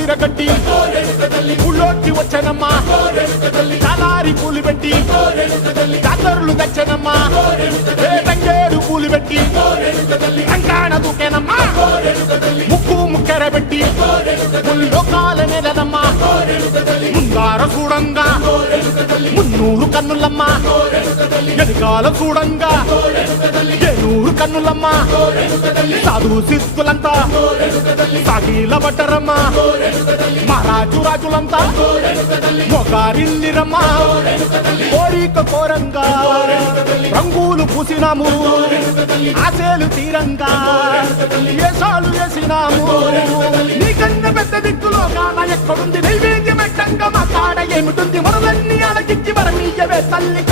విరగట్టి ఊళ్ళోకి వచ్చనమ్మా చాలారి పూలు పెట్టి జాతరులు తెచ్చనమ్మా తంగేరు పూలు పెట్టి రంగాణ దూకేనమ్మా ముక్కు ముక్కెర పెట్టి ముల్లోకాల నెలనమ్మా ముందార చూడంగా మున్నూరు కన్నులమ్మా ఎనకాల చూడంగా ఏనూరు కన్నులమ్మా సాధు సిద్ధులంతా సాగిల పట్టరమ్మా మహారాజు రాజులంతా మొగారిల్లిరమ్మా కోరిక కోరంగా రంగులు పూసినాము ఆశలు తీరంగా ఏసాలు వేసినాము నీకన్నా పెద్ద దిక్కులో కాన ఎక్కడుంది నైవేద్యం ఎట్టంగా మా కాడ ఏమిటుంది మనలన్నీ అలకించి మరమీయవే తల్లి